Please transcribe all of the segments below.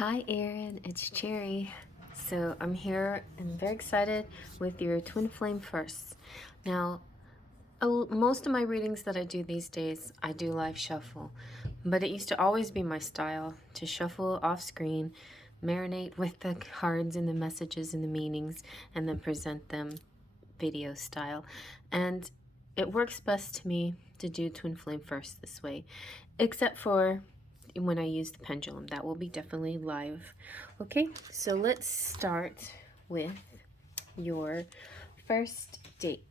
Hi Erin, it's Cherry. So I'm here and very excited with your twin flame first. Now, most of my readings that I do these days, I do live shuffle, but it used to always be my style to shuffle off screen, marinate with the cards and the messages and the meanings, and then present them video style. And it works best to me to do twin flame first this way, except for when I use the pendulum. That will be definitely live. Okay, so let's start with your first date.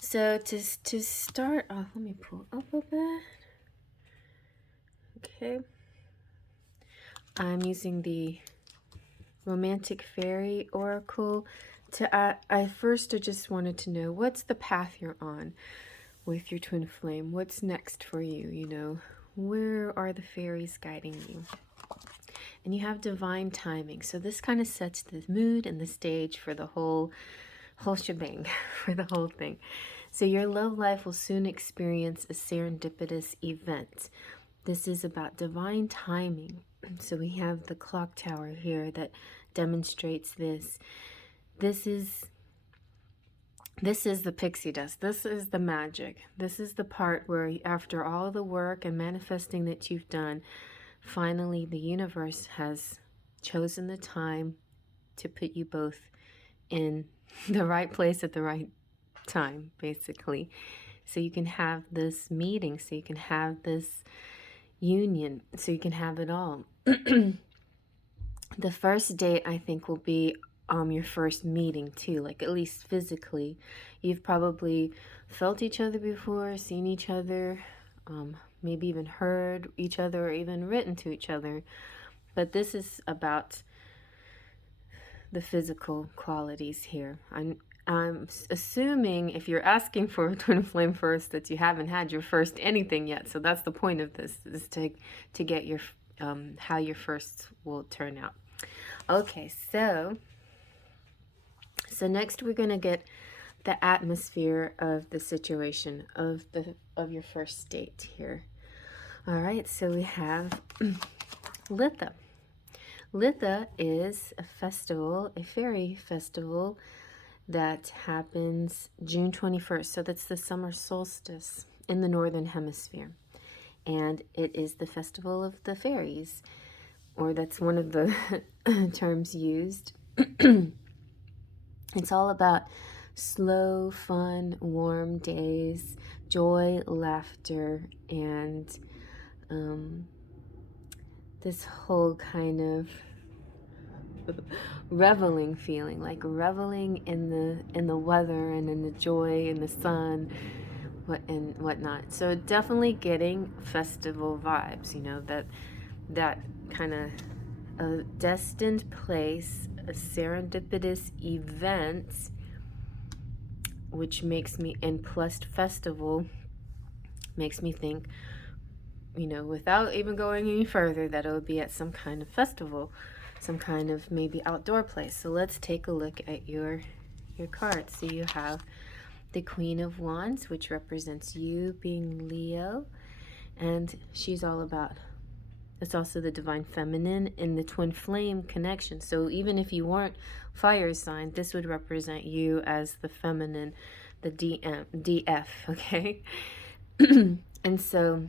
So to start off, let me pull up a bit. Okay, I'm using the Romantic Fairy Oracle. I first just wanted to know, what's the path you're on with your twin flame? What's next for you? You know, where are the fairies guiding you? And you have divine timing, so this kind of sets the mood and the stage for the whole shebang, for the whole thing. So your love life will soon experience a serendipitous event. This is about divine timing. So we have the clock tower here that demonstrates this. This is the pixie dust. This is the magic. This is the part where, after all the work and manifesting that you've done, finally the universe has chosen the time to put you both in the right place at the right time, basically. So you can have this meeting, so you can have this union, so you can have it all. The first date, I think, will be your first meeting too, like at least physically. You've probably felt each other before, seen each other, maybe even heard each other or even written to each other. But this is about the physical qualities here. I'm assuming, if you're asking for a twin flame first, that you haven't had your first anything yet. So that's the point of this, is to get your how your first will turn out. Okay, so next we're going to get the atmosphere of the situation of your first date here. All right, so we have Litha. Litha is a festival, a fairy festival that happens June 21st. So that's the summer solstice in the northern hemisphere. And it is the festival of the fairies, or that's one of the terms used. It's all about slow, fun, warm days, joy, laughter, and this whole kind of reveling feeling, like reveling in the weather and in the joy and the sun and whatnot. So definitely getting festival vibes, you know, that kind of a destined place, a serendipitous event, which makes me, and plus festival, makes me think, you know, without even going any further, that it would be at some kind of festival, some kind of maybe outdoor place. So let's take a look at your cards. So you have the Queen of Wands, which represents you being Leo, and she's all about, it's also the divine feminine in the twin flame connection. So even if you weren't fire sign, this would represent you as the feminine, the DF, okay? And so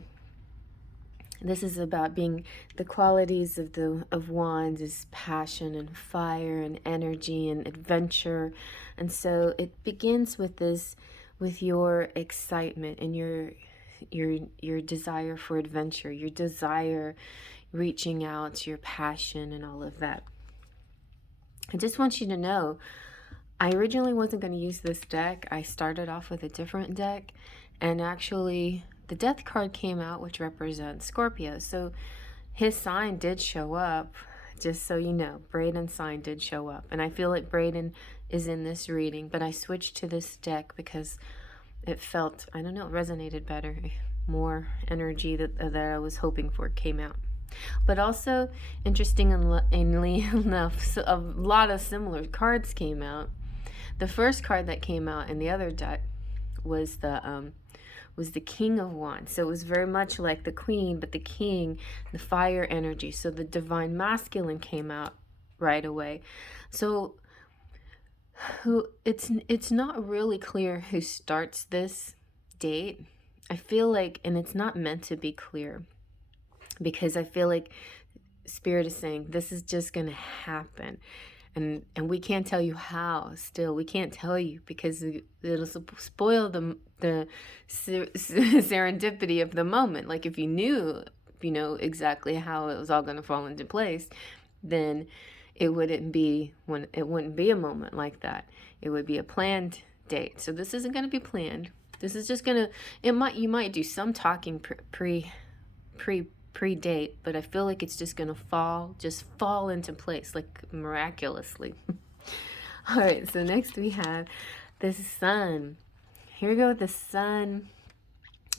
this is about being, the qualities of wands is passion and fire and energy and adventure. And so it begins with this, with your excitement and your desire for adventure, your desire reaching out, your passion and all of that. I just want you to know, I originally wasn't going to use this deck. I started off with a different deck, and actually the death card came out, which represents Scorpio. So his sign did show up, just so you know. Braden's sign did show up, and I feel like Braden is in this reading, but I switched to this deck because it felt, I don't know, it resonated better. More energy that I was hoping for came out. But also, interestingly enough, so a lot of similar cards came out. The first card that came out in the other deck was the was the King of Wands. So it was very much like the Queen, but the King, the fire energy. So the divine masculine came out right away. So it's not really clear who starts this date. I feel like, and it's not meant to be clear, because I feel like Spirit is saying this is just going to happen. And we can't tell you how. Still, we can't tell you, because it'll spoil the serendipity of the moment. Like if you knew, exactly how it was all going to fall into place, then it wouldn't be a moment like that. It would be a planned date. So this isn't going to be planned. This is just gonna. You might do some talking pre-date, but I feel like it's just gonna fall into place, like miraculously. All right, so next we have the sun. Here we go with the sun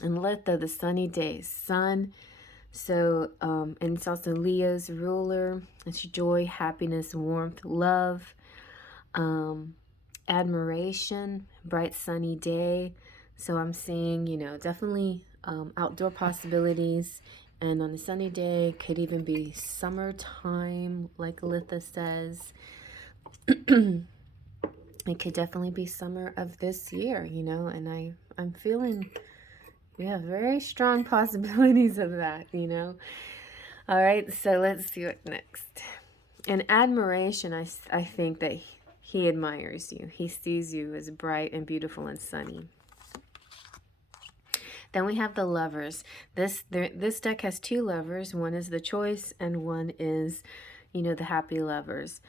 and Litha, the sunny days. Sun. So, and it's also Leo's ruler. It's joy, happiness, warmth, love, admiration, bright sunny day. So I'm seeing, definitely outdoor possibilities. And on a sunny day, could even be summertime, like Litha says. It could definitely be summer of this year, and I'm feeling, very strong possibilities of that, All right, so let's see what next. In admiration, I think that he admires you. He sees you as bright and beautiful and sunny. Then we have the lovers. This deck has two lovers. One is the choice and one is, the happy lovers.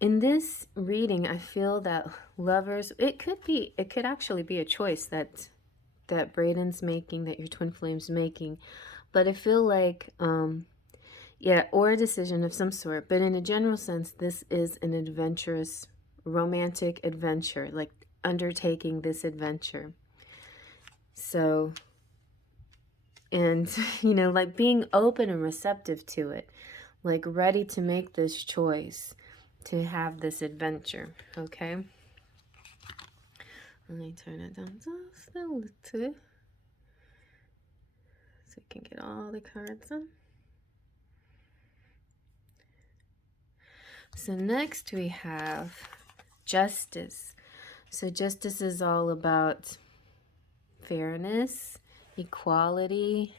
In this reading, I feel that lovers, it could actually be a choice that Braden's making, that your twin flame's making. But I feel like, or a decision of some sort. But in a general sense, this is an adventurous, romantic adventure, like undertaking this adventure. So, and, like being open and receptive to it, like ready to make this choice, to have this adventure, okay? Let me turn it down just a little, so we can get all the cards in. So next we have justice. So justice is all about fairness, equality,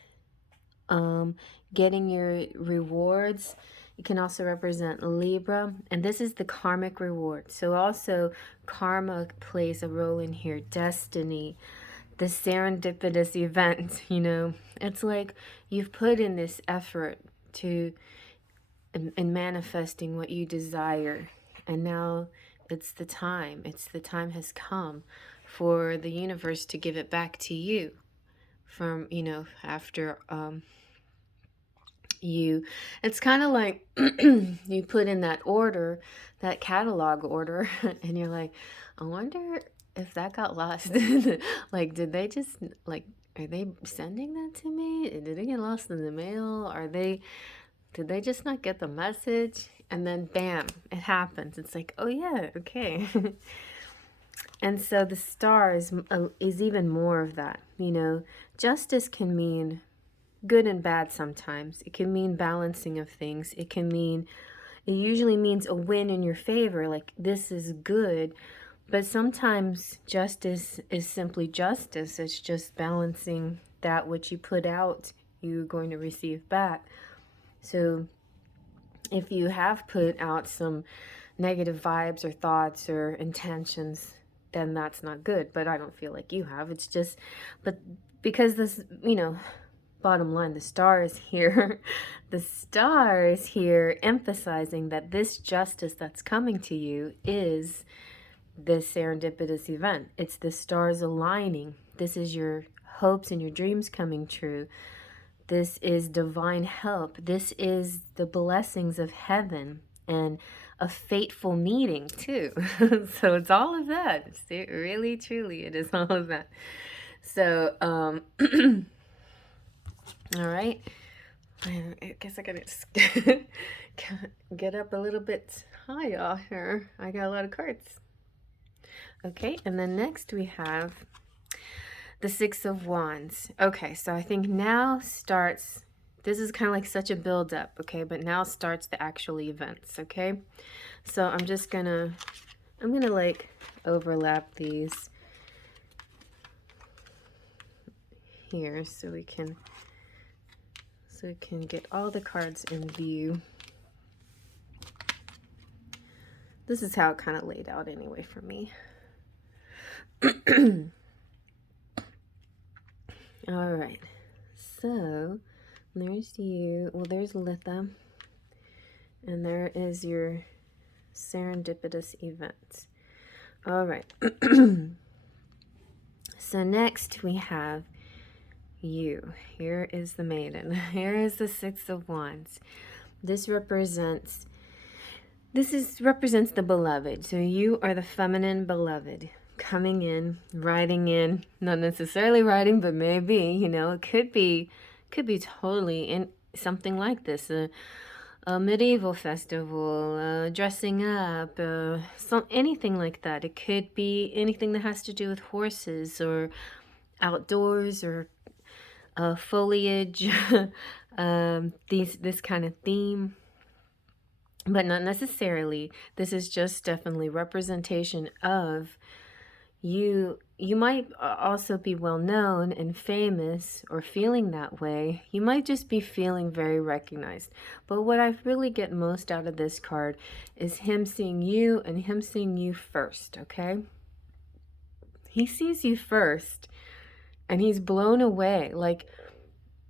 getting your rewards. It can also represent Libra, and this is the karmic reward. So also karma plays a role in here. Destiny, the serendipitous event, It's like you've put in this effort to in manifesting what you desire, and now it's the time has come for the universe to give it back to you from, after it's kind of like you put in that order, that catalog order, and you're like, I wonder if that got lost. Like, did they just, like, are they sending that to me? Did it get lost in the mail? Did they just not get the message? And then bam, it happens. It's like, oh yeah, okay. And so the star is even more of that. Justice can mean good and bad sometimes. It can mean balancing of things. It usually means a win in your favor, like this is good. But sometimes justice is simply justice. It's just balancing that which you put out, you're going to receive back. So if you have put out some negative vibes or thoughts or intentions, then that's not good. But I don't feel like you have. It's just, but because this, bottom line, the star is here. The star is here emphasizing that this justice that's coming to you is this serendipitous event. It's the stars aligning. This is your hopes and your dreams coming true. This is divine help. This is the blessings of heaven and a fateful meeting too. So it's all of that. It really, truly, it is all of that. So, all right. I guess I gotta just get up a little bit higher here. I got a lot of cards. Okay, and then next we have The Six of Wands. Okay, so I think now starts, this is kind of like such a build up, okay? But now starts the actual events, okay? So I'm gonna like overlap these here so we can get all the cards in view. This is how it kind of laid out anyway for me. All right, so there's you. Well, there's Litha, and there is your serendipitous event. All right. So next we have you. Here is the maiden. Here is the Six of Wands. This represents the beloved. So you are the feminine beloved coming in, riding in, not necessarily riding, but maybe, you know, it could be totally in something like this, a medieval festival, dressing up, anything like that. It could be anything that has to do with horses or outdoors or foliage, this kind of theme. But not necessarily. This is just definitely representation of you. You might also be well known and famous or feeling that way. You might just be feeling very recognized. But what I really get most out of this card is him seeing you and him seeing you first, okay? He sees you first and he's blown away. Like,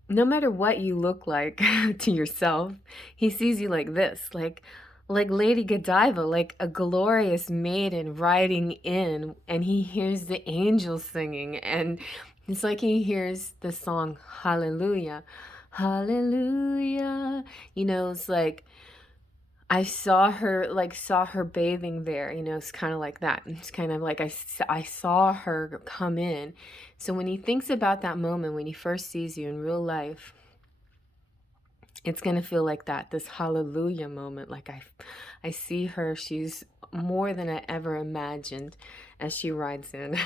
no matter what you look like to yourself, he sees you like this, like Lady Godiva, like a glorious maiden riding in, and he hears the angels singing, and it's like he hears the song Hallelujah, Hallelujah. You know, it's like I saw her bathing there, you know, it's kind of like that. It's kind of like I saw her come in. So when he thinks about that moment, when he first sees you in real life, it's going to feel like that, this hallelujah moment. Like I see her, she's more than I ever imagined as she rides in,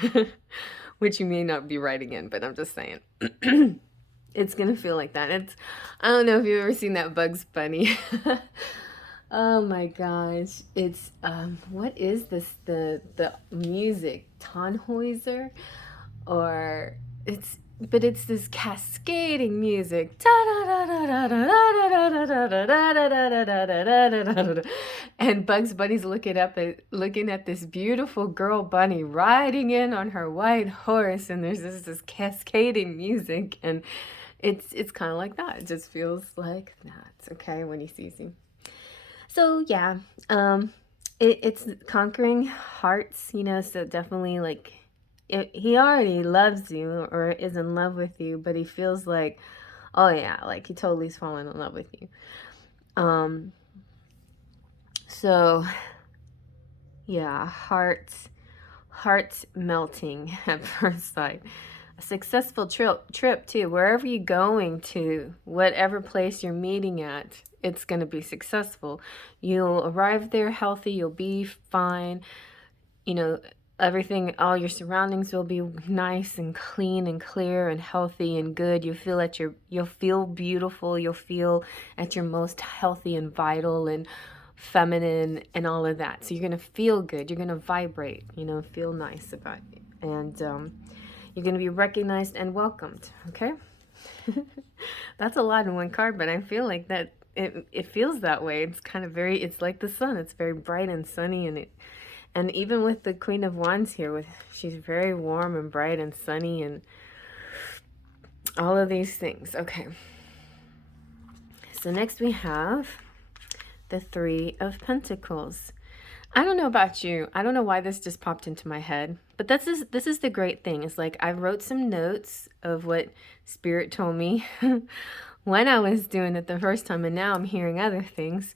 which you may not be riding in, but I'm just saying. It's going to feel like that. I don't know if you've ever seen that Bugs Bunny. Oh my gosh. It's what is this, the music, Tannhäuser, or it's this cascading music, and Bugs Bunny's looking at this beautiful girl bunny riding in on her white horse, and there's this cascading music, and it's kind of like that. It just feels like that, okay, when he sees you. So yeah, it's conquering hearts, you know, so definitely like he already loves you or is in love with you, but he feels like, oh yeah, like he totally is falling in love with you. So yeah, hearts melting at first sight. A successful trip too, wherever you're going to, whatever place you're meeting at, it's going to be successful. You'll arrive there healthy, you'll be fine, you know, everything, all your surroundings will be nice and clean and clear and healthy and good. You'll feel beautiful, you'll feel at your most healthy and vital and feminine and all of that. So you're going to feel good, you're going to vibrate, you know, feel nice about it. And you're going to be recognized and welcomed, okay? That's a lot in one card, but I feel like that it feels that way. It's kind of it's like the sun. It's very bright and sunny, and even with the Queen of Wands here, she's very warm and bright and sunny and all of these things. Okay. So next we have the Three of Pentacles. I don't know about you. I don't know why this just popped into my head, but this is the great thing. It's like I wrote some notes of what Spirit told me when I was doing it the first time, and now I'm hearing other things.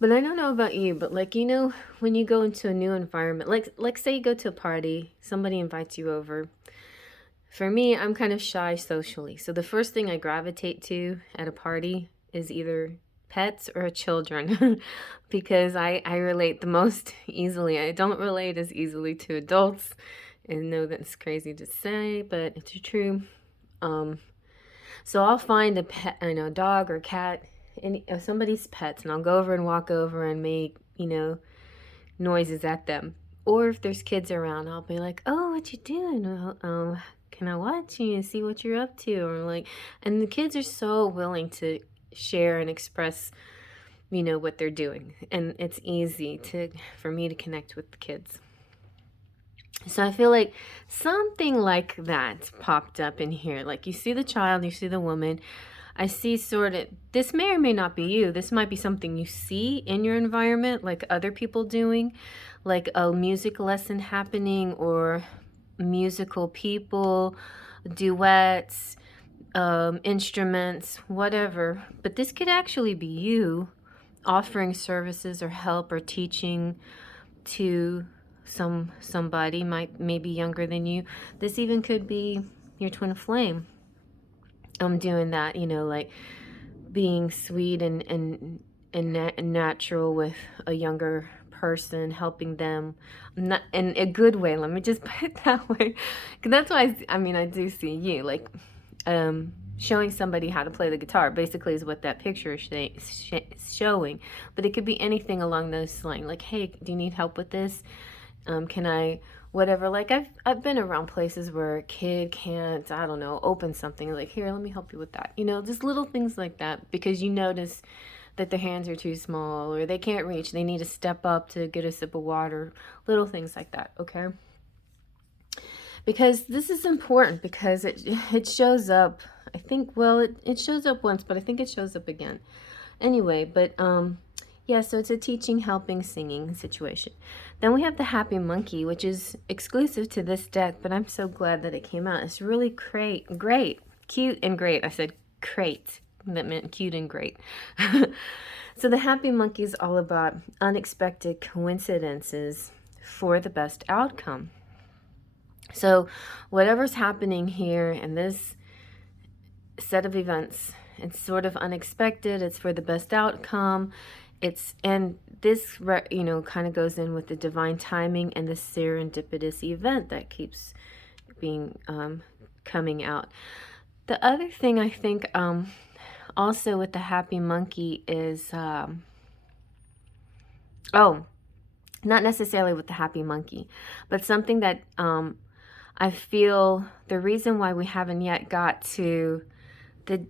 But I don't know about you, but like, you know, when you go into a new environment, like say you go to a party, somebody invites you over. For me, I'm kind of shy socially. So the first thing I gravitate to at a party is either pets or children because I relate the most easily. I don't relate as easily to adults I know that's crazy to say, but it's true. Um, so I'll find a pet, dog or cat, any of somebody's pets, and I'll go over and walk over and make, noises at them. Or if there's kids around, I'll be like, "Oh, what you doing? Well, can I watch you and see what you're up to?" Or like, and the kids are so willing to share and express, what they're doing, and it's easy for me to connect with the kids. So I feel like something like that popped up in here. Like you see the child, you see the woman. I see sort of, this may or may not be you. This might be something you see in your environment, like other people doing, like a music lesson happening or musical people, duets, instruments, whatever. But this could actually be you offering services or help or teaching to somebody maybe younger than you. This even could be your twin flame. I'm doing that, like being sweet and natural with a younger person, helping them, not in a good way. Let me just put it that way, because that's why I do see you like showing somebody how to play the guitar. Basically, is what that picture is showing. But it could be anything along those lines. Like, hey, do you need help with this? Can I, whatever, like I've been around places where a kid can't, I don't know, open something, like, here, let me help you with that, just little things like that, because you notice that their hands are too small or they can't reach, they need to step up to get a sip of water, little things like that, okay? Because this is important, because it shows up, I think, well, it shows up once, but I think it shows up again. Anyway, but yeah, so it's a teaching, helping, singing situation. Then we have the happy monkey, which is exclusive to this deck, but I'm so glad that it came out. It's really great, cute and great. I said great. That meant cute and great. So the happy monkey is all about unexpected coincidences for the best outcome. So whatever's happening here in this set of events, it's sort of unexpected. It's for the best outcome. And this, kind of goes in with the divine timing and the serendipitous event that keeps being coming out. The other thing I think also with the happy monkey is, not necessarily with the happy monkey, but something that I feel the reason why we haven't yet got to the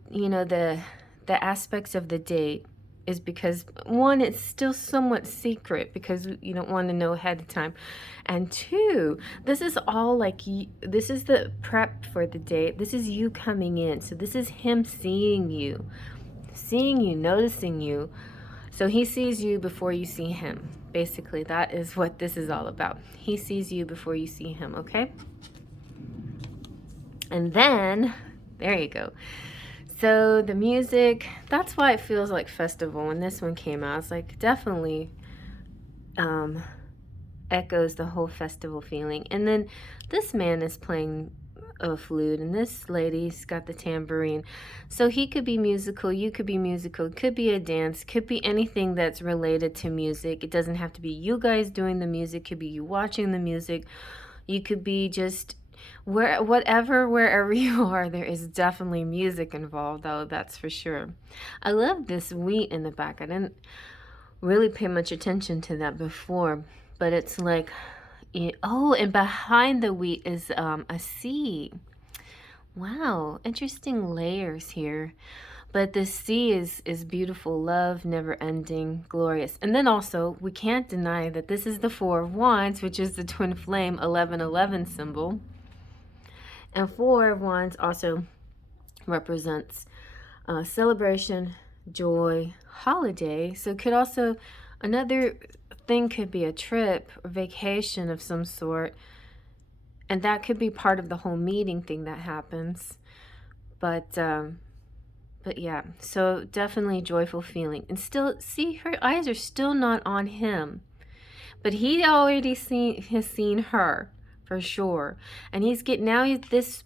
aspects of the date is because, one, it's still somewhat secret because you don't want to know ahead of time, and two, this is all like this is the prep for the date. This is you coming in, so this is him seeing you, noticing you, so he sees you before you see him. Basically, that is what this is all about. He sees you before you see him, okay? And then there you go. So the music, that's why it feels like festival. When this one came out, it's like definitely echoes the whole festival feeling. And then this man is playing a flute, and this lady's got the tambourine. So he could be musical, you could be musical, it could be a dance, could be anything that's related to music. It doesn't have to be you guys doing the music, it could be you watching the music. You could be just wherever you are, there is definitely music involved, though, that's for sure. I love this wheat in the back. I didn't really pay much attention to that before, but it's like, and behind the wheat is a sea. Wow, interesting layers here. But the sea is beautiful, love, never ending, glorious. And then also, we can't deny that this is the Four of Wands, which is the twin flame 1111 symbol. And Four of Wands also represents celebration, joy, holiday. So it could also, another thing could be a trip or vacation of some sort. And that could be part of the whole meeting thing that happens. But yeah, so definitely joyful feeling. And still, see, her eyes are still not on him. But he already has seen her. For sure. And this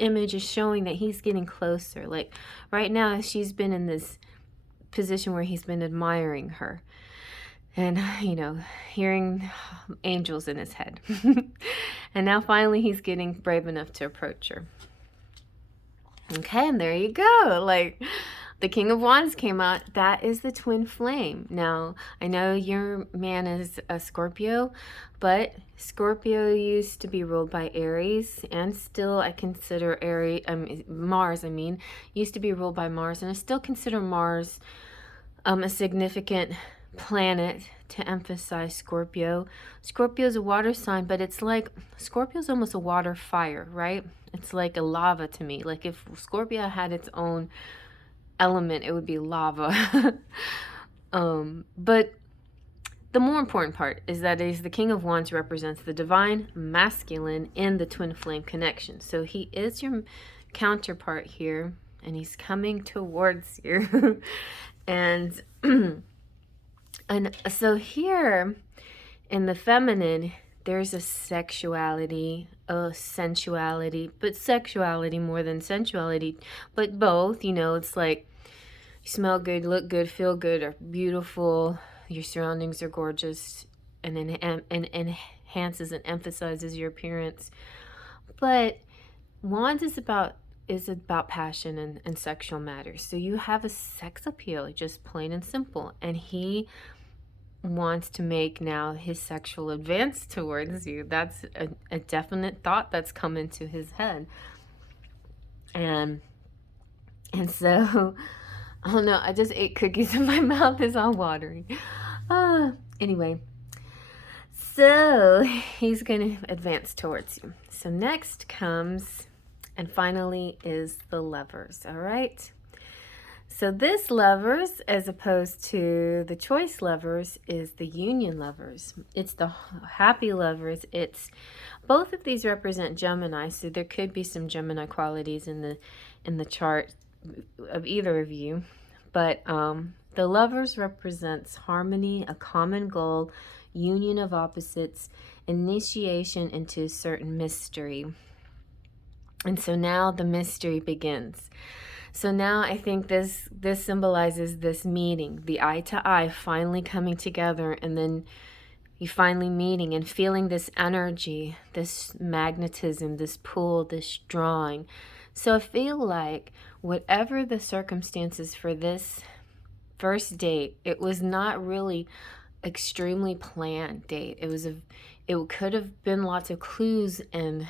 image is showing that he's getting closer. Like right now, she's been in this position where he's been admiring her. and, you know, hearing angels in his head. And now finally he's getting brave enough to approach her. Okay, and there you go. Like, the King of Wands came out. That is the twin flame. Now, I know your man is a Scorpio, but Scorpio used to be ruled by Aries, and still I consider Mars, used to be ruled by Mars, and I still consider Mars a significant planet to emphasize Scorpio. Scorpio is a water sign, but it's like Scorpio is almost a water fire, right? It's like a lava to me. Like if Scorpio had its own element, it would be lava. But the more important part is that is the King of Wands represents the divine masculine in the twin flame connection. So he is your counterpart here, and he's coming towards you. And and so here in the feminine, there's a sexuality, a sensuality, but sexuality more than sensuality, but both, you know, it's like you smell good, look good, feel good, are beautiful, your surroundings are gorgeous, and enhances and emphasizes your appearance. But Wands is about passion and sexual matters. So you have a sex appeal, just plain and simple. And he wants to make now his sexual advance towards you. That's a definite thought that's come into his head. And so, I don't know, I just ate cookies and my mouth is all watery. Anyway, so he's going to advance towards you. So next comes, and finally, is the Lovers, all right? So this Lovers, as opposed to the Choice Lovers, is the Union Lovers. It's the Happy Lovers. It's both of these represent Gemini, so there could be some Gemini qualities in the chart of either of you. But the Lovers represents harmony, a common goal, union of opposites, initiation into certain mystery. And so now the mystery begins. So now I think this symbolizes this meeting, the eye to eye finally coming together, and then you finally meeting and feeling this energy, this magnetism, this pull, this drawing. So I feel like whatever the circumstances for this first date, it was not really extremely planned date. It could have been lots of clues and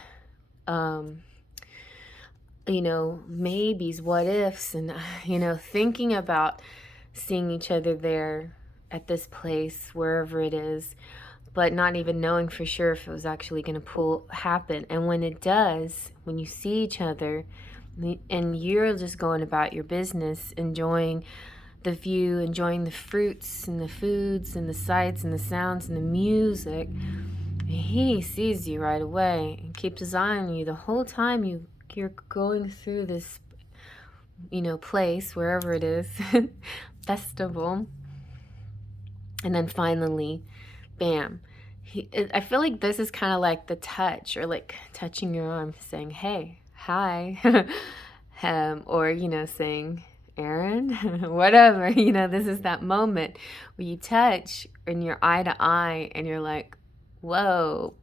you know, maybes, what ifs, and, you know, thinking about seeing each other there at this place, wherever it is, but not even knowing for sure if it was actually going to happen. And when it does, when you see each other and you're just going about your business, enjoying the view, enjoying the fruits and the foods and the sights and the sounds and the music, he sees you right away and keeps his eye on you the whole time you're going through this, you know, place, wherever it is, festival. And then finally, bam. I feel like this is kind of like the touch, or like touching your arm, saying, hey, hi. Or, you know, saying, Erin, whatever. You know, this is that moment where you touch and you're eye to eye and you're like, whoa,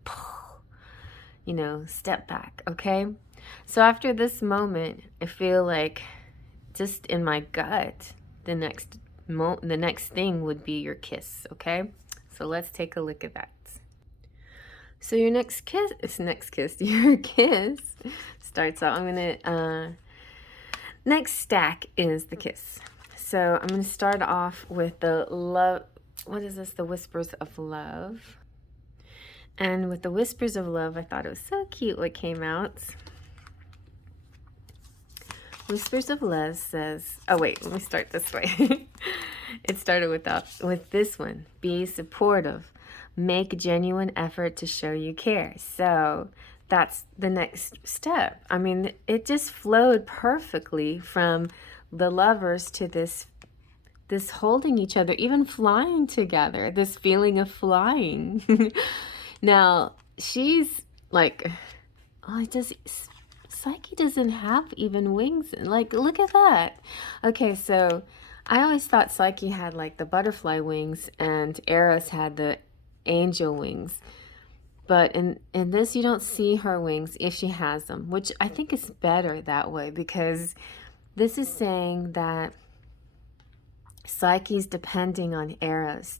you know, step back, okay? So after this moment, I feel like just in my gut, the next thing would be your kiss, okay? So let's take a look at that. So your your kiss starts out, next stack is the kiss. So I'm going to start off with the love, what is this? The Whispers of Love. And with the Whispers of Love, I thought it was so cute what came out. Whispers of Love says, oh wait, let me start this way. It started with this one. Be supportive. Make genuine effort to show you care. So that's the next step. I mean, it just flowed perfectly from the Lovers to this holding each other, even flying together, this feeling of flying. Now, she's like, Psyche doesn't have even wings. Like, look at that. Okay, so I always thought Psyche had like the butterfly wings and Eros had the angel wings. But in this, you don't see her wings if she has them, which I think is better that way, because this is saying that Psyche's depending on Eros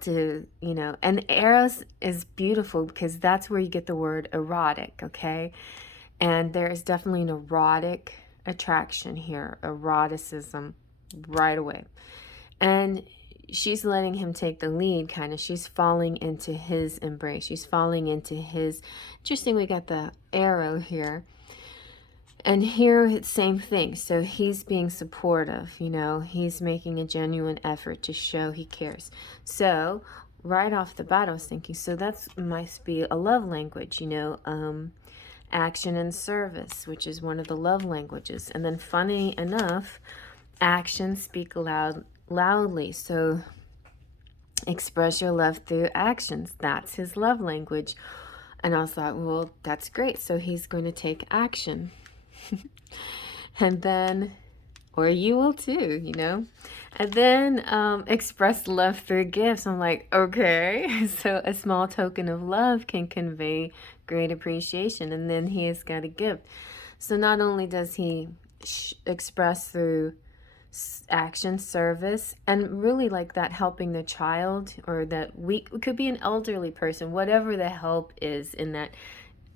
to and Eros is beautiful because that's where you get the word erotic, okay? And there is definitely an erotic attraction here, eroticism right away. And she's letting him take the lead, kind of. She's falling into his embrace. She's falling into his. Interesting, we got the arrow here. And here, it's same thing. So he's being supportive, he's making a genuine effort to show he cares. So right off the bat, I was thinking, so that's might be a love language, action and service, which is one of the love languages. And then funny enough, actions speak loudly. So express your love through actions. That's his love language. And I thought, well, that's great. So he's going to take action. And then, or you will too, And then express love through gifts. I'm like, okay. So a small token of love can convey great appreciation. And then he has got a gift. So not only does he express through action, service, and really like that helping the child, or that weak, it could be an elderly person, whatever the help is in that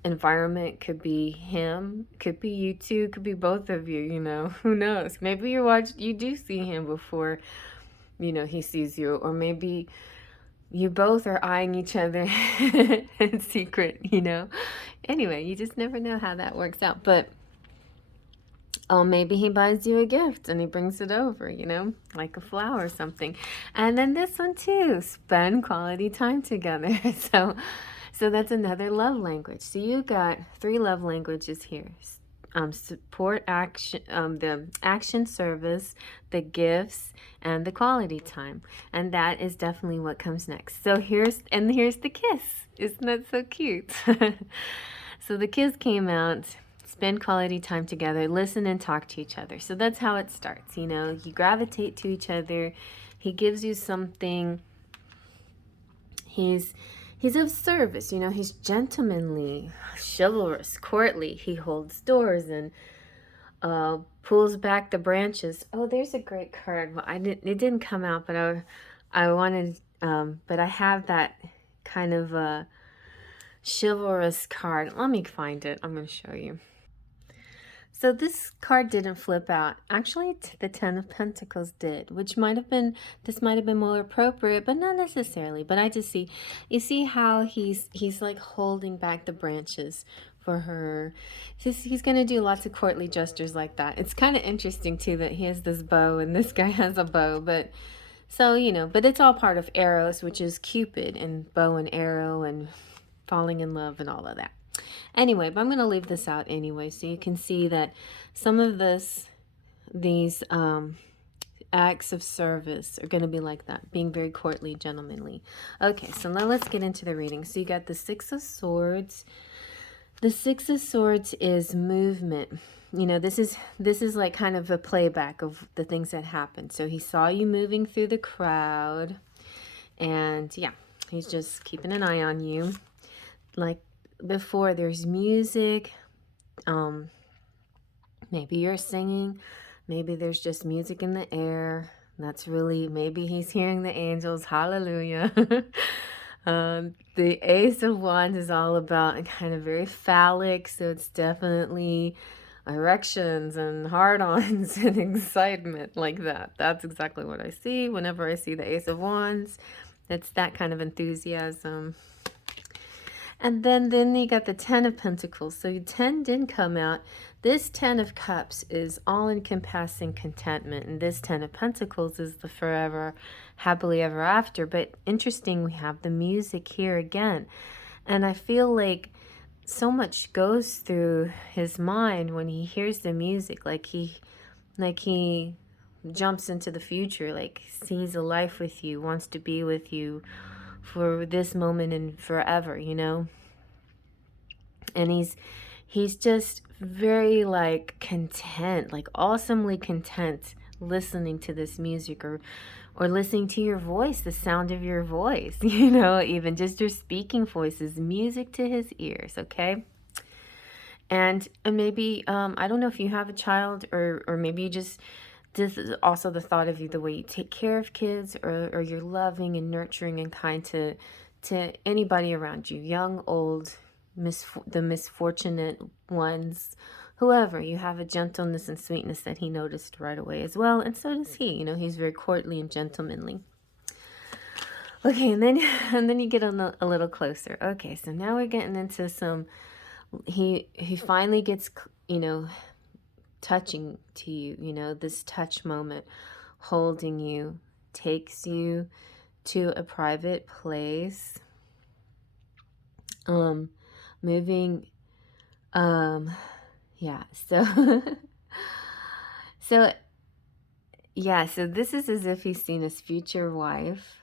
environment. Could be him, could be you two, could be both of you, who knows? Maybe you do see him before he sees you, or maybe you both are eyeing each other in secret. Anyway, you just never know how that works out. But maybe he buys you a gift and he brings it over, like a flower or something. And then this one too, spend quality time together. So that's another love language. So you got 3 love languages here. Support, action, the action, service, the gifts, and the quality time. And that is definitely what comes next. So here's the kiss. Isn't that so cute? So the kiss came out. Spend quality time together, listen and talk to each other. So that's how it starts. You gravitate to each other. He gives you something. He's of service. He's gentlemanly, chivalrous, courtly. He holds doors and pulls back the branches. Oh, there's a great card. Well, it didn't come out, but I wanted, but I have that kind of chivalrous card. Let me find it. I'm going to show you. So this card didn't flip out. Actually, the Ten of Pentacles did, which this might have been more appropriate, but not necessarily. But I just you see how he's like holding back the branches for her. He's going to do lots of courtly gestures like that. It's kind of interesting too that he has this bow and this guy has a bow, but but it's all part of Eros, which is Cupid and bow and arrow and falling in love and all of that. Anyway, but I'm going to leave this out anyway, so you can see that some of these acts of service are going to be like that, being very courtly, gentlemanly. Okay, so now let's get into the reading. So you got the Six of Swords. The Six of Swords is movement. This is like kind of a playback of the things that happened. So he saw you moving through the crowd, and yeah, he's just keeping an eye on you. Like before, there's music, maybe you're singing, maybe there's just music in the air. That's really, maybe he's hearing the angels, hallelujah. The Ace of Wands is all about kind of very phallic, so it's definitely erections and hard-ons and excitement like that. That's exactly what I see whenever I see the Ace of Wands. It's that kind of enthusiasm. And then you got the Ten of Pentacles. So 10 didn't come out. This 10 of Cups is all-encompassing contentment. And this 10 of Pentacles is the forever, happily ever after. But interesting, we have the music here again. And I feel like so much goes through his mind when he hears the music. Like he jumps into the future, like sees a life with you, wants to be with you for this moment and forever, and he's just very like content, like awesomely content listening to this music, or listening to your voice, the sound of your voice, you know, even just your speaking voice is music to his ears, okay? And maybe, I don't know if you have a child, or maybe you just, this is also the thought of you, the way you take care of kids, or you're loving and nurturing and kind to anybody around you, young, old, the misfortunate ones, whoever. You have a gentleness and sweetness that he noticed right away as well, and so does he. You know, he's very courtly and gentlemanly. Okay, and then and then you get a little closer. Okay, so now we're getting into some. He finally gets, you know, touching to you. You know, this touch moment, holding you, takes you to a private place. Moving. Yeah. So. So yeah. So this is as if he's seen his future wife,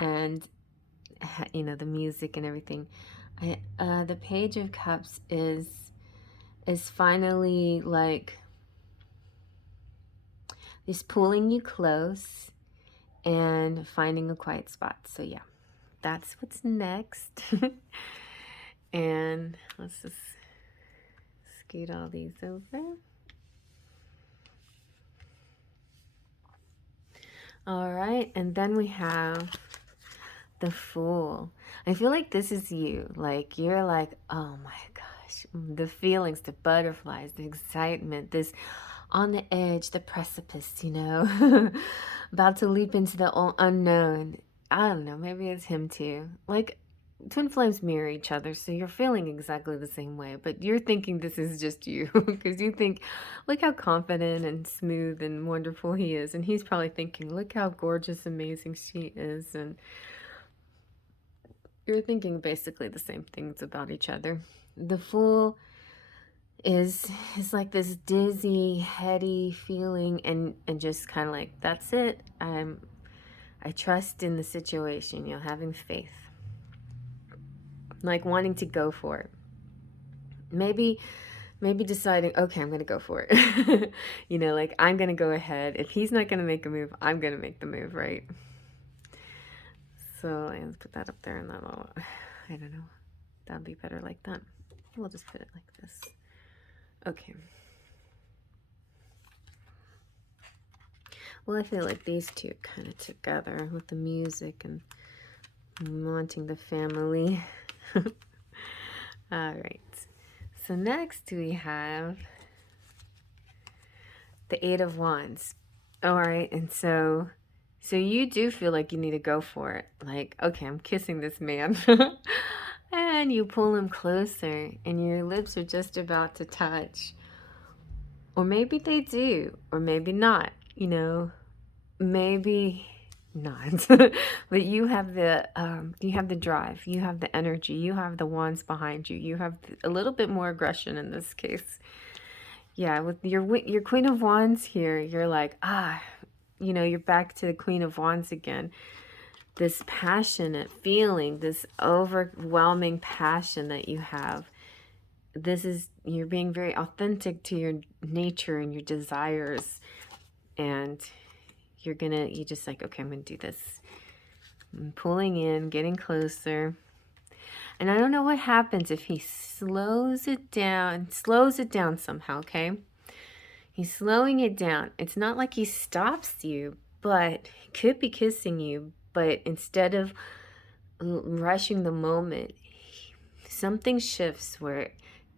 and you know, the music and everything. The Page of Cups is finally like, is pulling you close and finding a quiet spot. So yeah, that's what's next. And let's just scoot all these over. All right, and then we have the Fool. I feel like this is you. Like, you're like, oh my gosh, the feelings, the butterflies, the excitement, this on the edge, the precipice, you know, about to leap into the unknown. I don't know, maybe it's him too. Like, twin flames mirror each other, so you're feeling exactly the same way, but you're thinking this is just you, because you think, look how confident and smooth and wonderful he is, and he's probably thinking, look how gorgeous, amazing she is, and you're thinking basically the same things about each other. The Fool is like this dizzy, heady feeling, and just kind of like, that's it. I trust in the situation, you know, having faith, like wanting to go for it. Maybe deciding, okay, I'm gonna go for it. You know, like, I'm gonna go ahead. If he's not gonna make a move, I'm gonna make the move, right? So let's put that up there, and that'll, I don't know, that'd be better like that. We'll just put it like this. Okay. Well, I feel like these two kind of together with the music and wanting the family. All right. So next we have the Eight of Wands. All right. And so you do feel like you need to go for it. Like, okay, I'm kissing this man. And you pull him closer, and your lips are just about to touch. Or maybe they do, or maybe not, you know. Maybe not. But you have the drive, you have the energy, you have the wands behind you, you have a little bit more aggression in this case. Yeah, with your Queen of Wands here, you're like, you know, you're back to the Queen of Wands again. This passionate feeling, this overwhelming passion that you have. This is, you're being very authentic to your nature and your desires, and you're just like, okay, I'm gonna do this. I'm pulling in, getting closer. And I don't know what happens if he slows it down somehow, okay? He's slowing it down. It's not like he stops you, but he could be kissing you, but instead of rushing the moment, something shifts where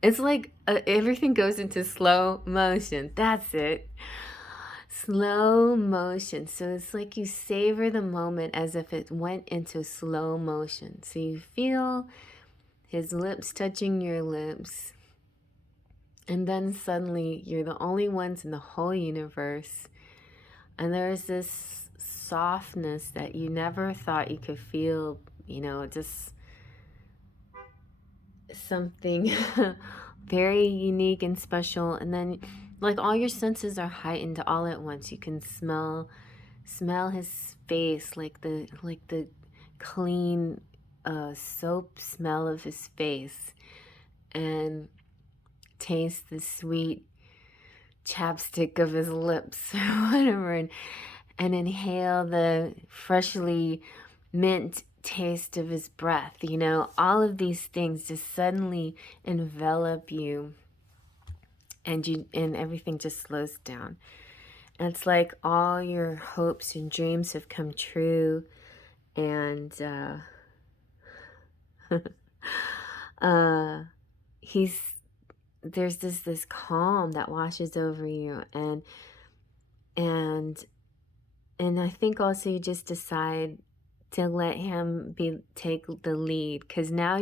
it's like everything goes into slow motion. That's it. Slow motion. So it's like you savor the moment as if it went into slow motion. So you feel his lips touching your lips. And then suddenly you're the only ones in the whole universe. And there's this softness that you never thought you could feel, you know, just something very unique and special. And then, like, all your senses are heightened all at once. You can smell his face, like the clean soap smell of his face, and taste the sweet chapstick of his lips or whatever, and inhale the freshly mint taste of his breath. You know, all of these things just suddenly envelop you, and everything just slows down. And it's like all your hopes and dreams have come true, and uh, he's there's this calm that washes over you, and I think also you just decide to let him take the lead, because now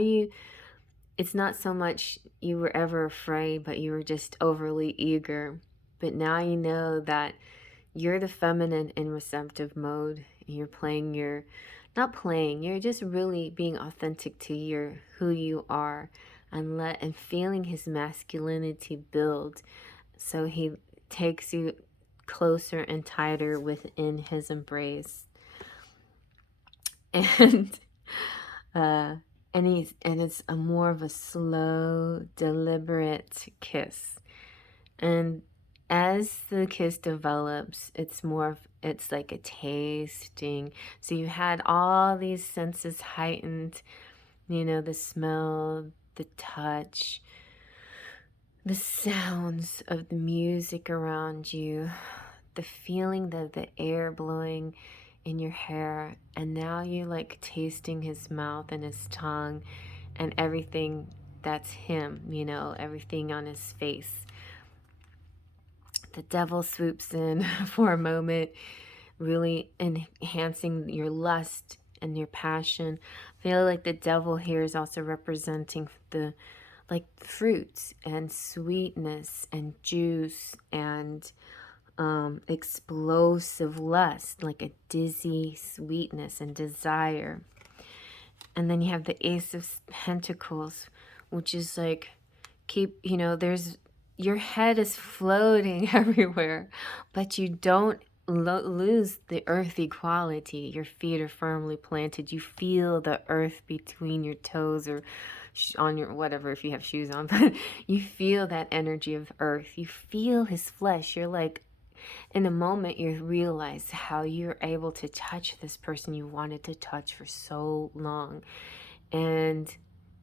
it's not so much you were ever afraid, but you were just overly eager. But now you know that you're the feminine in receptive mode. You're playing your, not playing, you're just really being authentic to who you are, and feeling his masculinity build. So he takes you closer and tighter within his embrace. And it's a more of a slow, deliberate kiss. And as the kiss develops, it's like a tasting. So you had all these senses heightened, you know, the smell, the touch, the sounds of the music around you, the feeling of the air blowing in your hair, and now you're like tasting his mouth and his tongue and everything that's him, you know, everything on his face. The devil swoops in for a moment, really enhancing your lust and your passion. I feel like the devil here is also representing the fruits and sweetness and juice and explosive lust, like a dizzy sweetness and desire. And then you have the Ace of Pentacles, which is like, your head is floating everywhere, but you don't lose the earthy quality. Your feet are firmly planted. You feel the earth between your toes, or on your whatever, if you have shoes on, but you feel that energy of earth. You feel his flesh. You're like, in a moment, you realize how you're able to touch this person you wanted to touch for so long. And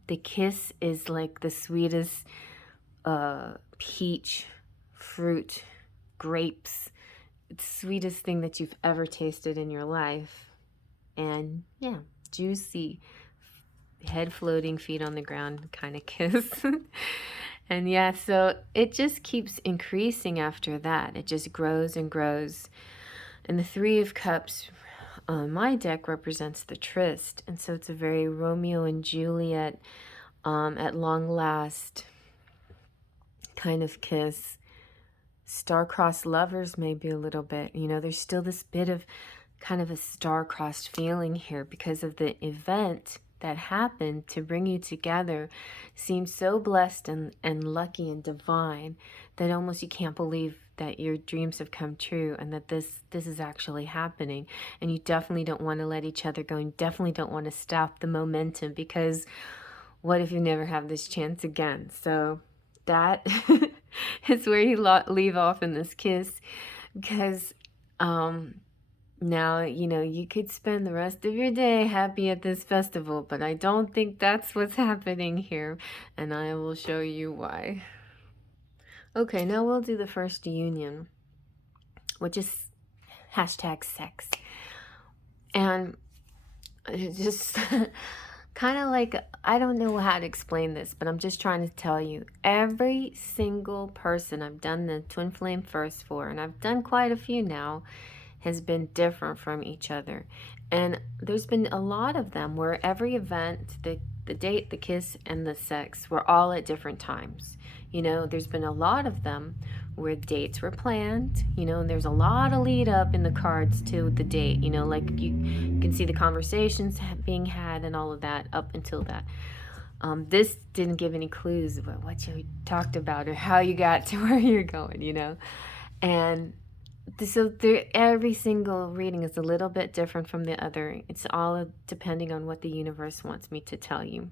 the kiss is like the sweetest peach, fruit, grapes. It's the sweetest thing that you've ever tasted in your life. And yeah, juicy, head floating, feet on the ground kind of kiss. And yeah, so it just keeps increasing after that. It just grows and grows. And the Three of Cups on my deck represents the tryst. And so it's a very Romeo and Juliet, at long last kind of kiss. Star-crossed lovers maybe a little bit. You know, there's still this bit of kind of a star-crossed feeling here because of the event that happened to bring you together. Seems so blessed and lucky and divine that almost you can't believe that your dreams have come true and that this is actually happening. And you definitely don't want to let each other go. You definitely don't want to stop the momentum, because what if you never have this chance again? So that is where you leave off in this kiss, because now, you know, you could spend the rest of your day happy at this festival, but I don't think that's what's happening here, and I will show you why. Okay, now we'll do the first union, which is #sex. And it just kind of like, I don't know how to explain this, but I'm just trying to tell you, every single person I've done the twin flame first for, and I've done quite a few now, has been different from each other. And there's been a lot of them where every event, the date, the kiss, and the sex were all at different times. You know, there's been a lot of them where dates were planned, you know, and there's a lot of lead up in the cards to the date, you know, like you can see the conversations being had and all of that up until that. This didn't give any clues about what you talked about or how you got to where you're going, you know. And so every single reading is a little bit different from the other. It's all depending on what the universe wants me to tell you.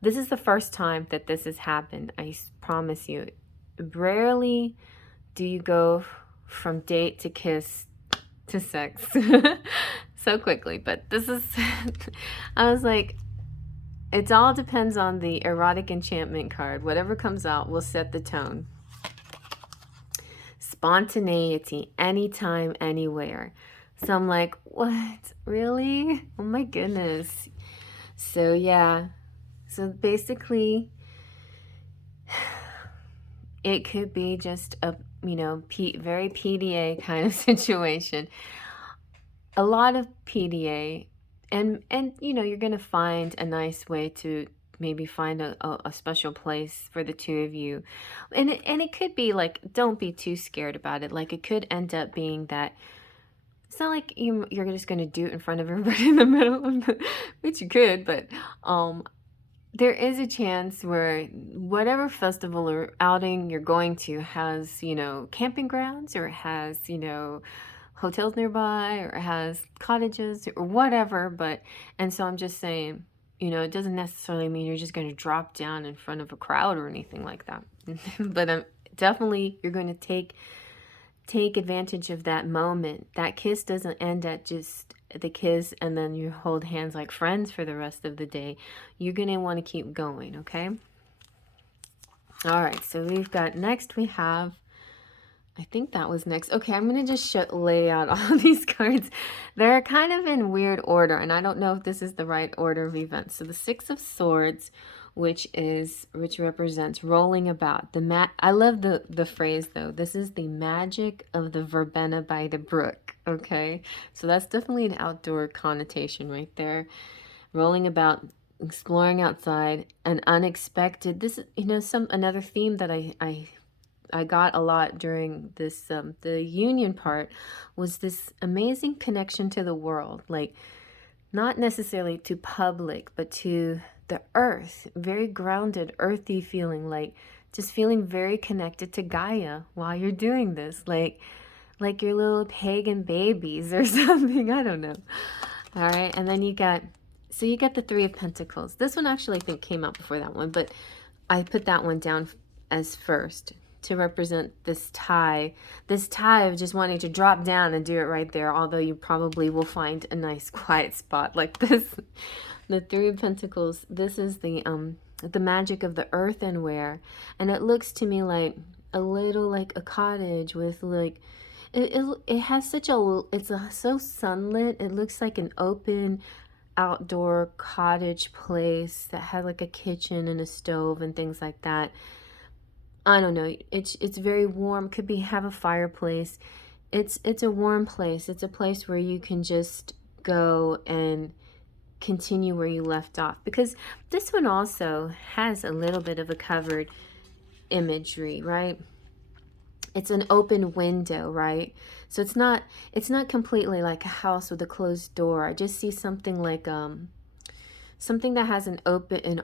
This is the first time that this has happened. I promise you. Rarely do you go from date to kiss to sex so quickly? But this is, I was like, it all depends on the erotic enchantment card. Whatever comes out will set the tone. Spontaneity, anytime, anywhere. So I'm like, what? Really? Oh my goodness. So yeah. So basically, it could be just a, very PDA kind of situation. A lot of PDA, and you're going to find a nice way to maybe find a special place for the two of you. And it could be like, don't be too scared about it. Like, it could end up being that it's not like you're just going to do it in front of everybody in the middle of the, which you could, but there is a chance where whatever festival or outing you're going to has, camping grounds, or it has, hotels nearby, or it has cottages or whatever. And so I'm just saying, it doesn't necessarily mean you're just going to drop down in front of a crowd or anything like that. But definitely you're going to take advantage of that moment. That kiss doesn't end at just the kiss and then you hold hands like friends for the rest of the day. You're going to want to keep going, okay? All right, so we have, I think that was next. Okay, I'm going to just lay out all these cards. They're kind of in weird order, and I don't know if this is the right order of events. So the Six of Swords, which represents rolling about. I love the phrase though. This is the magic of the verbena by the brook. Okay, so that's definitely an outdoor connotation right there. Rolling about, exploring outside, an unexpected. This is another theme that I got a lot during this the union part was this amazing connection to the world, like not necessarily to public, but to the earth. Very grounded, earthy feeling, like just feeling very connected to Gaia while you're doing this, like your little pagan babies or something. I don't know. All right, and then you got the Three of Pentacles. This one actually I think came out before that one, but I put that one down as first to represent this tie of just wanting to drop down and do it right there, although you probably will find a nice quiet spot like this. The Three of Pentacles, this is the magic of the earthenware, and it looks to me like a little, like a cottage with like it has such a, so sunlit. It looks like an open outdoor cottage place that had like a kitchen and a stove and things like that. I don't know. It's very warm. Could have a fireplace. It's a warm place. It's a place where you can just go and continue where you left off, because this one also has a little bit of a covered imagery, right? It's an open window, right? So it's not completely like a house with a closed door. I just see something like something that has an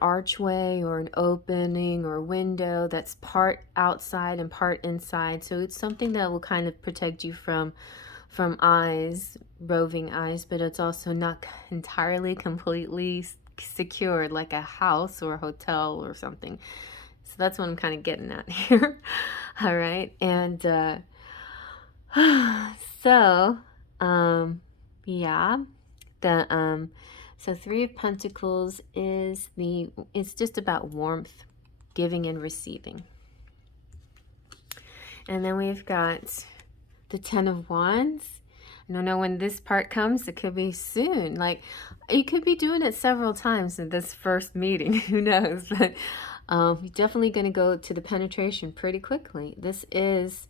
archway or an opening or a window that's part outside and part inside. So it's something that will kind of protect you from roving eyes, but it's also not entirely completely secured like a house or a hotel or something. So that's what I'm kind of getting at here. All right. And so yeah, so Three of Pentacles it's just about warmth, giving and receiving. And then we've got the Ten of Wands. I don't know when this part comes. It could be soon. Like, you could be doing it several times in this first meeting. Who knows? But you're definitely going to go to the penetration pretty quickly. This is,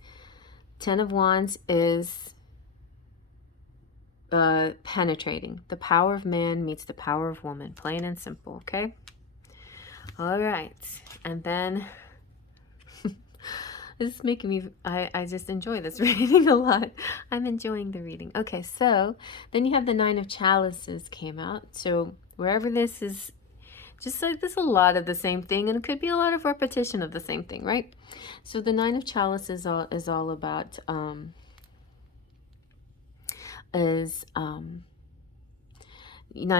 Ten of Wands is penetrating. The power of man meets the power of woman. Plain and simple, okay? All right. And then this is making me, I just enjoy this reading a lot. I'm enjoying the reading. Okay, so then you have the Nine of Chalices came out. So wherever this is, just like this, a lot of the same thing, and it could be a lot of repetition of the same thing, right? So the Nine of Chalices is all about Nine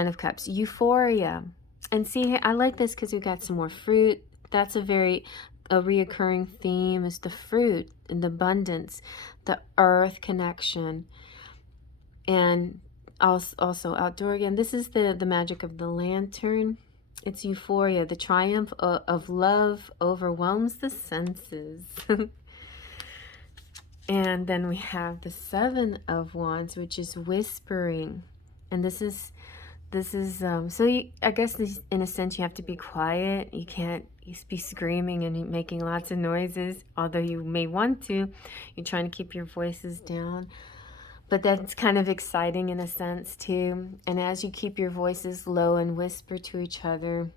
of Cups, euphoria. And see, I like this because we got some more fruit. That's a very a reoccurring theme is the fruit and the abundance, the earth connection, and also outdoor again. This is the magic of the lantern. It's euphoria. The triumph of love overwhelms the senses. And then we have the Seven of Wands, which is whispering. And this is so I guess in a sense you have to be quiet. You can't be screaming and making lots of noises, although you may want to. You're trying to keep your voices down. But that's kind of exciting in a sense too. And as you keep your voices low and whisper to each other,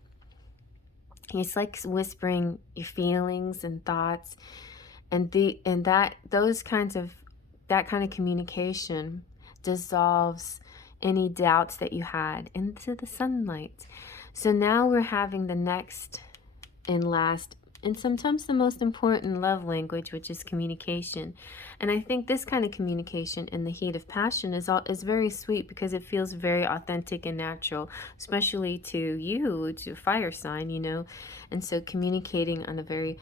it's like whispering your feelings and thoughts, and that kind of communication dissolves any doubts that you had into the sunlight. So now we're having the next and last, and sometimes the most important love language, which is communication. And I think this kind of communication in the heat of passion is very sweet, because it feels very authentic and natural, especially to you, to fire sign, And so communicating on a very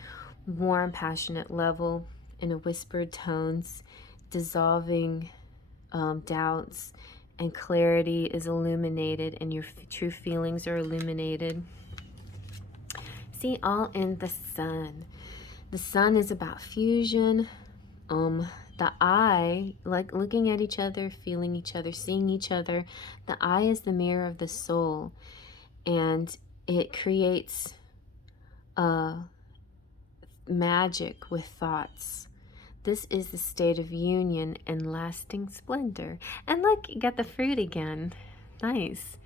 warm, passionate level in a whispered tones, dissolving doubts, and clarity is illuminated, and your true feelings are illuminated. See, all in the sun. The sun is about fusion. The eye, like looking at each other, feeling each other, seeing each other. The eye is the mirror of the soul, and it creates magic with thoughts. This is the state of union and lasting splendor. And look, you got the fruit again. Nice.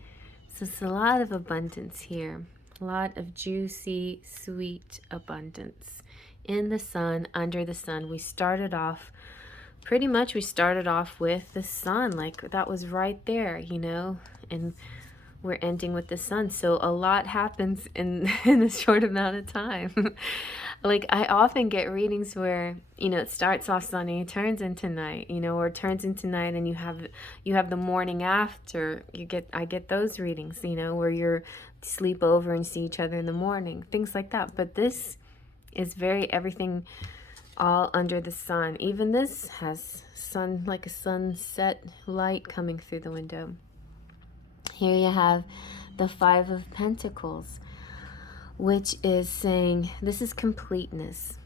So it's a lot of abundance here. A lot of juicy, sweet abundance. In the sun, under the sun. We started off with the sun. Like that was right there, and we're ending with the sun. So a lot happens in a short amount of time. Like I often get readings where, it starts off sunny, it turns into night, or it turns into night, and you have the morning after. I get those readings, where you're sleep over and see each other in the morning, things like that. But this is everything all under the sun. Even this has sun, like a sunset light coming through the window. Here you have the Five of Pentacles, which is saying this is completeness.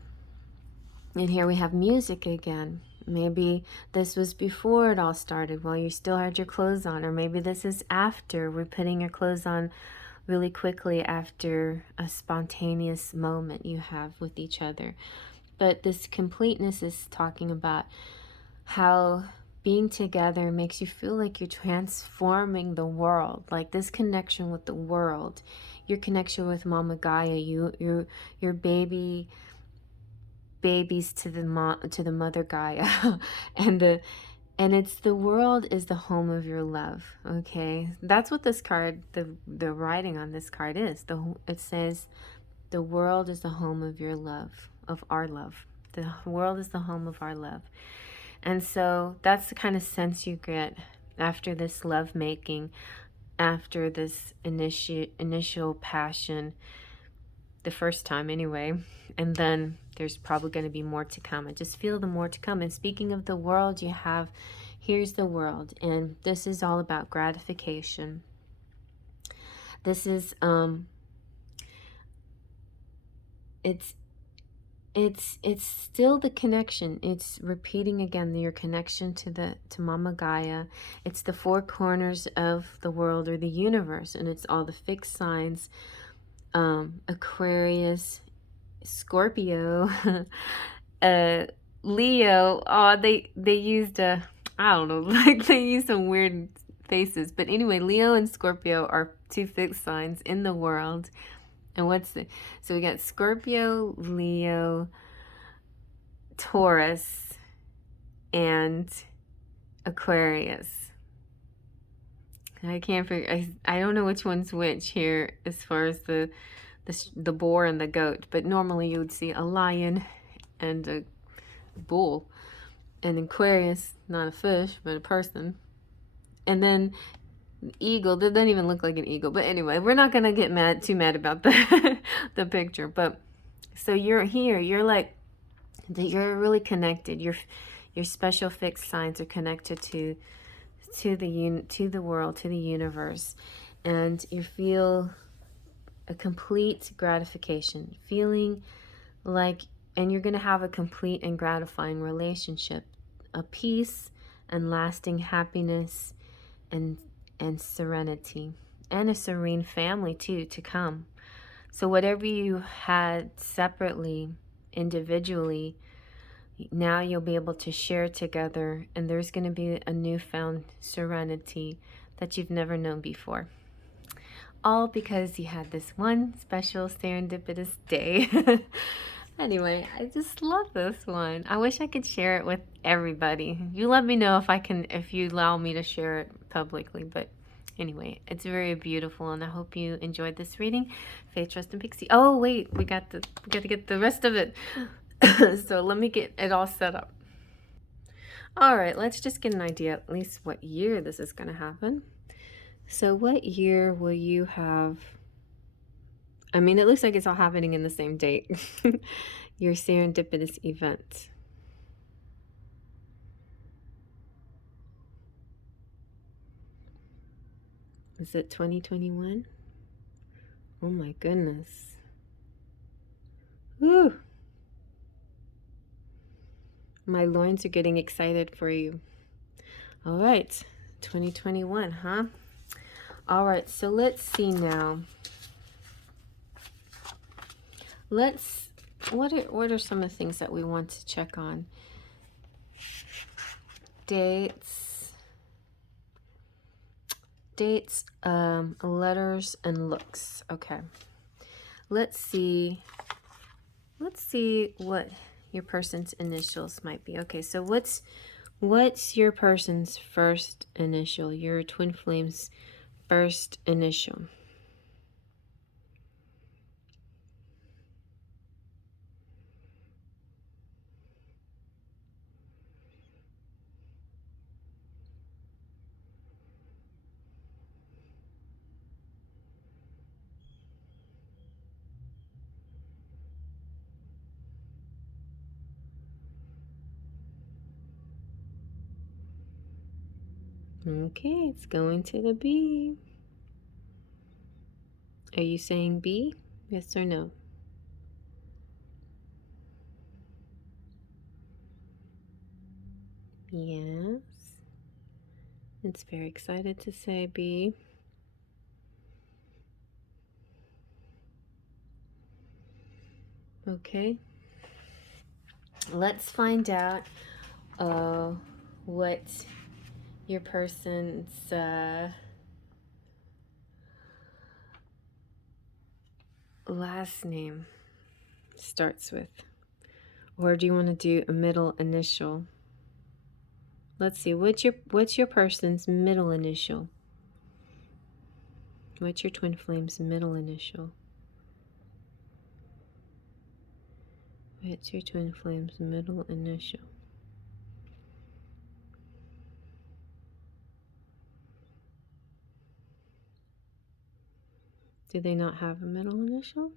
And here we have music again. Maybe this was before it all started, while you still had your clothes on, or maybe this is after. We're putting your clothes on really quickly after a spontaneous moment you have with each other. But this completeness is talking about how being together makes you feel like you're transforming the world, like this connection with the world, your connection with Mama Gaia, your babies to the Mother Gaia, and it's the world is the home of your love. Okay, that's what this card, the writing on this card is. It says the world is the home of your love, of our love. The world is the home of our love. And so that's the kind of sense you get after this love making, after this initial passion, the first time anyway. And then there's probably going to be more to come. I just feel the more to come. And speaking of the world, here's the world. And this is all about gratification. This is, it's still the connection. It's repeating again your connection to Mama Gaia. It's the four corners of the world or the universe, and it's all the fixed signs. Aquarius, Scorpio, Leo. Oh, they used I don't know, like they used some weird faces. But anyway, Leo and Scorpio are two fixed signs in the world. And so we got Scorpio, Leo, Taurus, and Aquarius. I can't figure, I don't know which one's which here as far as the boar and the goat, but normally you would see a lion and a bull. And Aquarius, not a fish, but a person. And then eagle, that doesn't even look like an eagle, but anyway, we're not gonna get too mad about the picture. But So you're here. You're like, you're really connected. Your special fixed signs are connected to the world, to the universe, and you feel a complete gratification, feeling like, and you're going to have a complete and gratifying relationship, a peace and lasting happiness and serenity, and a serene family too to come. So whatever you had separately, individually, now you'll be able to share together, and there's going to be a newfound serenity that you've never known before. All because you had this one special serendipitous day. Anyway, I just love this one. I wish I could share it with everybody. You let me know if you allow me to share it publicly. But anyway, it's very beautiful, and I hope you enjoyed this reading. Faith, Trust, and Pixie. Oh wait, we got to get the rest of it. So let me get it all set up. All right, let's just get an idea at least what year this is going to happen. So what year will you have? I mean, it looks like it's all happening in the same date. Your serendipitous event. Is it 2021? Oh my goodness. Woo! My loins are getting excited for you. All right, 2021, huh? All right, so let's see now. What are some of the things that we want to check on? Dates, letters, and looks. Okay. Let's see what your person's initials might be. Okay, so what's your person's first initial? Your twin flame's first initial. Okay, it's going to the B. Are you saying B? Yes or no? Yes. It's very excited to say B. Okay. Let's find out what your person's last name starts with. Or do you want to do a middle initial? Let's see, what's your person's middle initial? What's your twin flame's middle initial? What's your twin flame's middle initial? Do they not have a middle initial?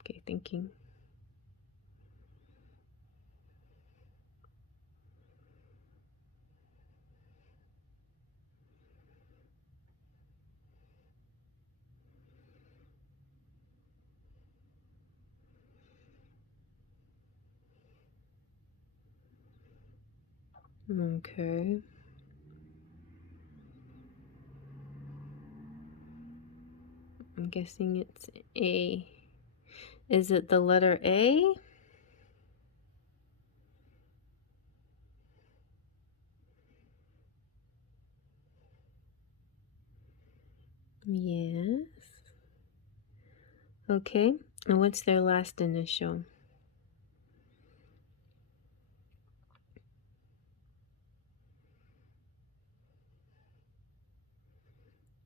Okay, thinking. Okay. I'm guessing it's A. Is it the letter A? Yes. Okay. And what's their last initial?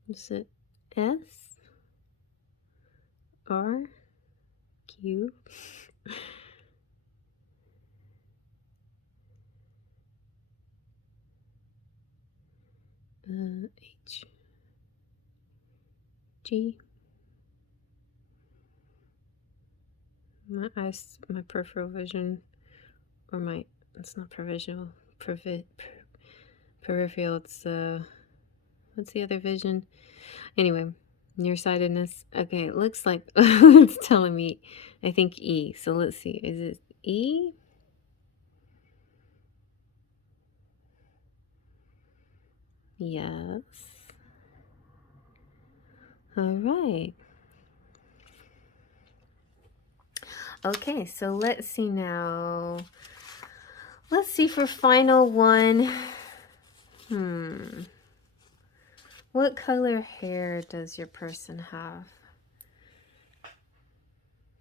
Is it S? R? Q? H? G? My eyes, my peripheral vision, or my, it's not peripheral, peripheral, it's, what's the other vision? Anyway, nearsightedness. Okay, it looks like it's telling me, I think E. So let's see, is it E? Yes. All right. Okay, so let's see now. Let's see for final one. What color hair does your person have?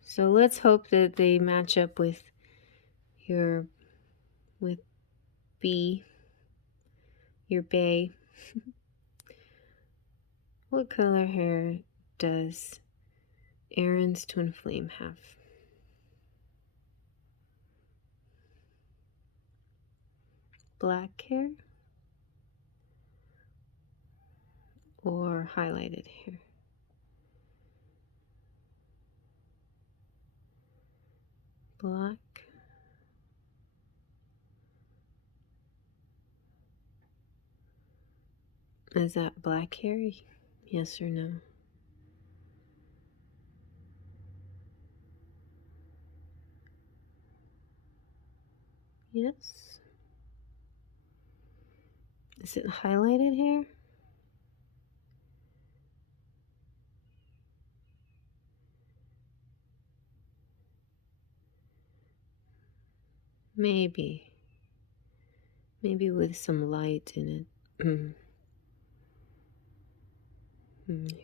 So let's hope that they match up with your, with B, your bae. What color hair does Erin's twin flame have? Black hair or highlighted hair? Black. Is that black hair? Yes or no? Yes. Is it highlighted hair? Maybe. Maybe with some light in it.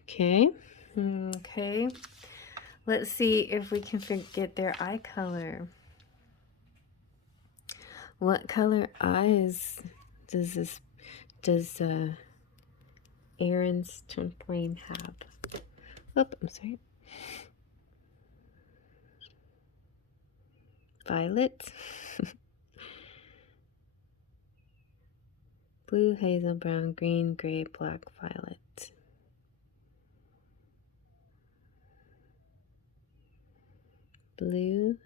Okay. Okay. Let's see if we can get their eye color. What color eyes does Erin's twin flame have? Oh, I'm sorry. Violet. Blue, hazel, brown, green, gray, black, violet. Blue.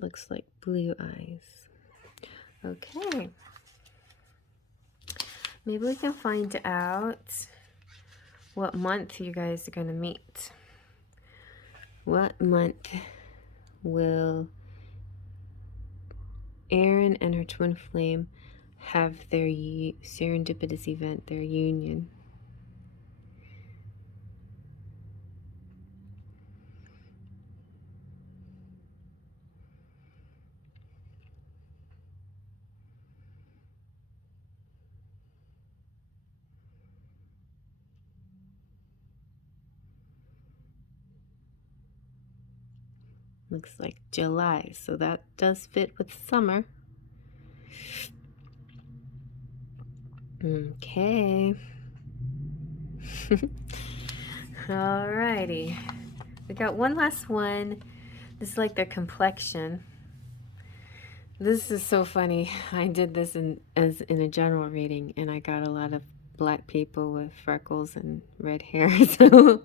Looks like blue eyes. Okay. Maybe we can find out what month you guys are going to meet. What month will Erin and her twin flame have their serendipitous event, their union? Looks like July, so that does fit with summer. Okay. Alrighty. We got one last one. This is like their complexion. This is so funny. I did this in a general reading, and I got a lot of black people with freckles and red hair. So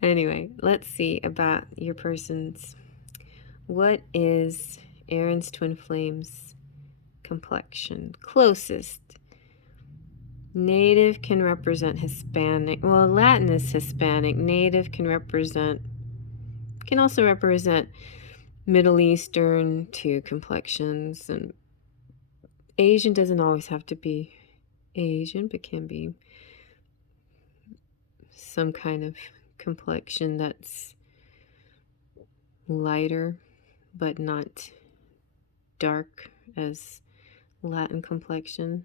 anyway, let's see about your person's. What is Erin's twin flame's complexion? Closest. Native can represent Hispanic. Well, Latin is Hispanic. Native can also represent Middle Eastern to complexions, and Asian doesn't always have to be Asian, but can be some kind of complexion that's lighter, but not dark as Latin complexion.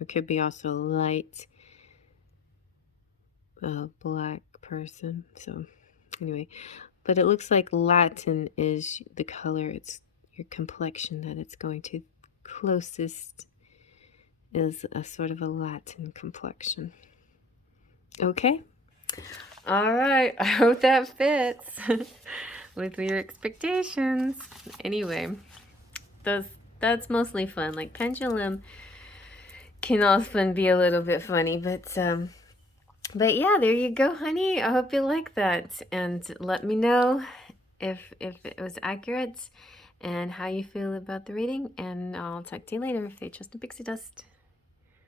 It could be also a light black person. So anyway, but it looks like Latin is the color, it's your complexion that it's going to closest is a sort of a Latin complexion. Okay. All right. I hope that fits with your expectations. Anyway, those That's mostly fun. Like Pendulum can often be a little bit funny, but yeah, there you go, honey. I hope you like that, and let me know if it was accurate and how you feel about the reading, and I'll talk to you later. If they trust in pixie dust.